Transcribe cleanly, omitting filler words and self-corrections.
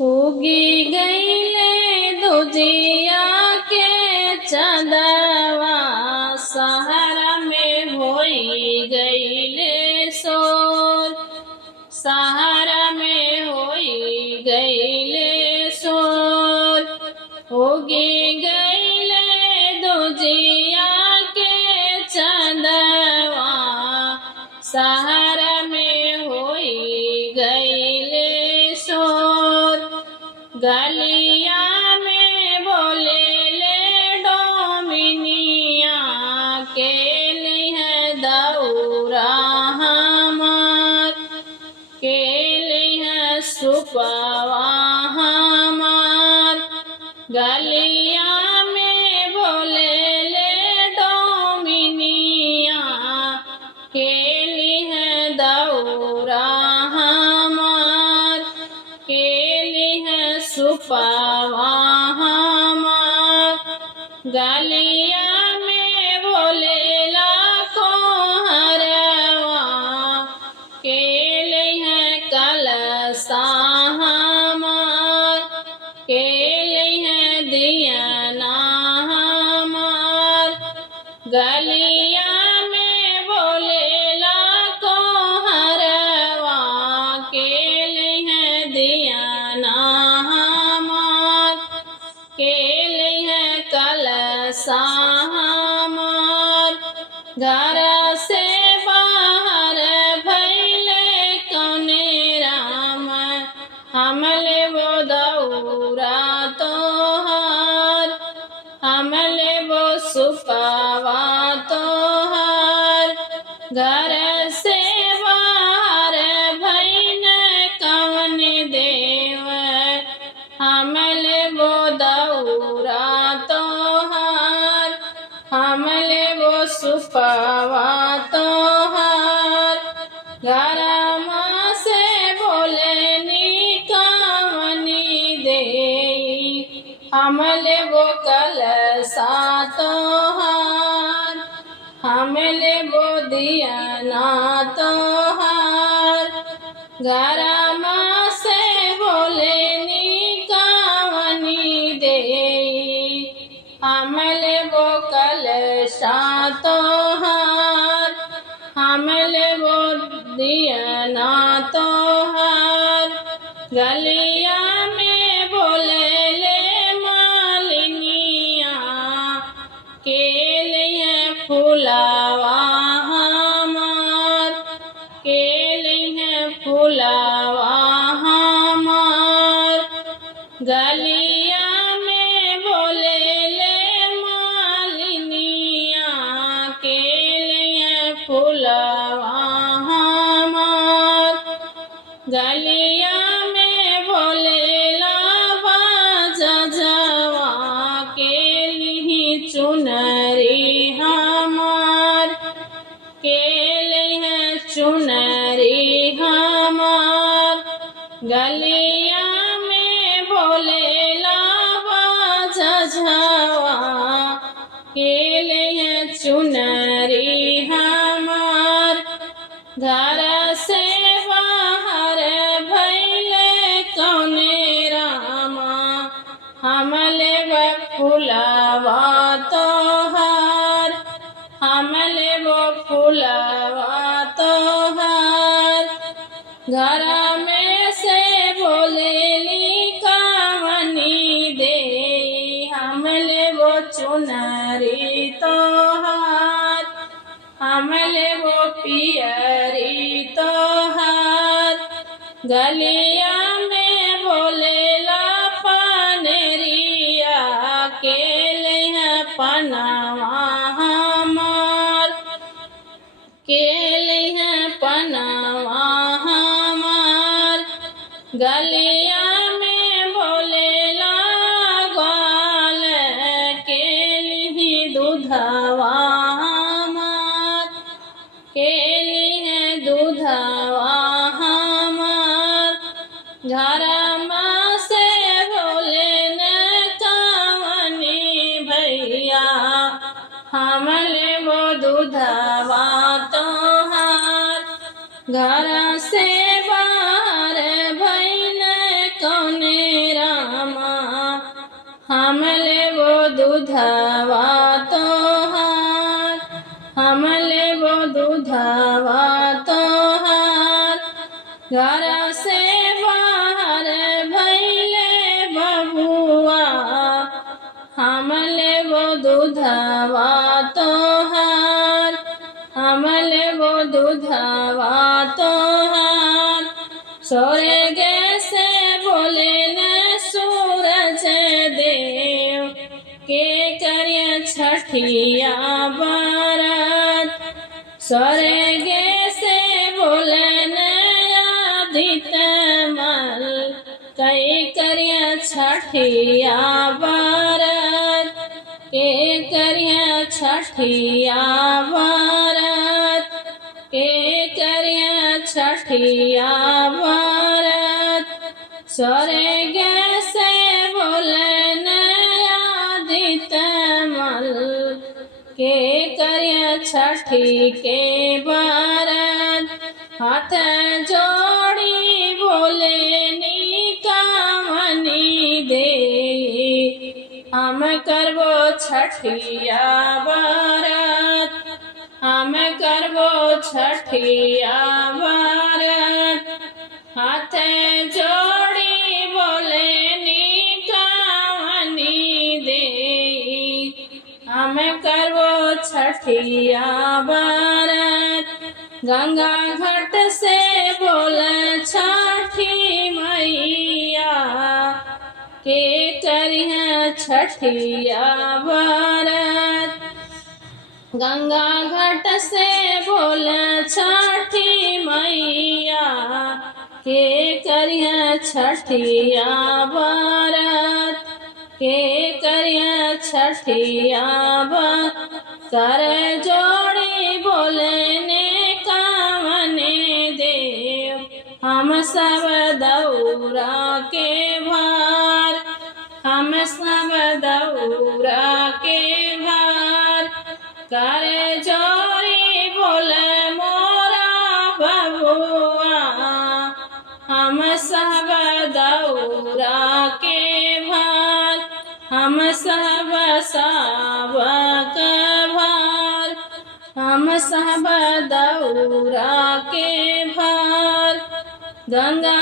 उगी गईले दुजिया के चंदवा सहारा में होई गईले शोर। सहारा में होई गईले शोर। उगी गईले दुजिया के चंदवा सहारा में होई गईले शोर। गलिया में बोले ले डोमिनिया के लिए दौरा हमार। के लिए सुपवा हमार। गलिया में बोले ले डोमिनिया के लिए दौरा हमार। के लिए सुपवा हमार। गलिया में बोले ला कोहरवा के लिए कलसा हमार। के लिए दियना हमार। गलिया में बोले ला कोहरवा के लिए दियना हमार। के लिए कलसा हमार। घर से बाहर भैले कौने राम हमले वो दौरा तोहार। हमले वो सुपवा तोहार। घर से बाहर भैन कौन देव हमले वो दौरा तोहार। हमले वो सुपवा तोहार। घरमा से बोले निकामनी देई हमले वो कलसा तोहार। हमले वो दियना तोहार। घरमा से बोले निकामनी देई हमले वो कलसा तोहार। हमले वो दियना तोहार। गलिया में बोले ले मालिनिया के लिए फुलावा हमार। के लिए फुलावा हमार। गलिया में बोले ले मालिनिया के लिए फुलावा हमार। गलिया में बोले ला बाजवा के लिए चुनरी हमार। के लिए चुनरी हमार। गलिया में बोले ला बाजवा के लिए चुनरी हमार। घर से बाहर भैले कौने रामा हमले वो फुलवा तोहार। हमले वो फुलवा तोहार। घर में से बोले ली कामनी दे हमले वो चुनरी तोहार। हमले वो पियरी तोहार। गलिया में बोले ला पनेरिया के लिए पनावा हमार। के लिए पनावा हमार। गलिया में बोले ला ग्वाल के लिए दूधवा हमार। के लिए दूधवा हमार। घरमा से बोले न कामनी भैया हमले वो दूधवा तोहार। घर से बाहर भइल कौने हम लेबो दूधवा तोहार, हम लेबो दूधवा तोहार। घर से बाहर भइले बबुआ, हम लेबो दूधवा तोहार, हम लेबो दूधवा तोहार। स्वर्ग से बोले न सूरज देव, के करिय छठिया बरत। स्वर्ग से बोले न आदित्य मल, कई करिय छठिया बरत, के करिय छठिया बरत, के करिय छठिया बरत। स्वर्ग से बोले न आदित्य मल, के करिय छठी के बरत। हाथ जोड़ी बोले निकामनी दे, हम करबो छठिया बरत, हम करबो छठिया बरत। हाथ जोड़ी बोले निकामनी दे, हम करबो छठिया बरत। गंगा घाट से बोले छठी मैया, के करिय छठिया बरत। गंगा घाट से बोले छठी मैया, के करिय छठिया बरत, के करिय छठिया बरत। कर जोड़ी बोले ने कामने देव, हम सब दौरा के भार, हम सब दौरा के भार। कर जोड़ी बोले मोरा बबुआ, हम सब दौरा के भार, हम सब सावक भार, हम सब दौरा के भार। गंगा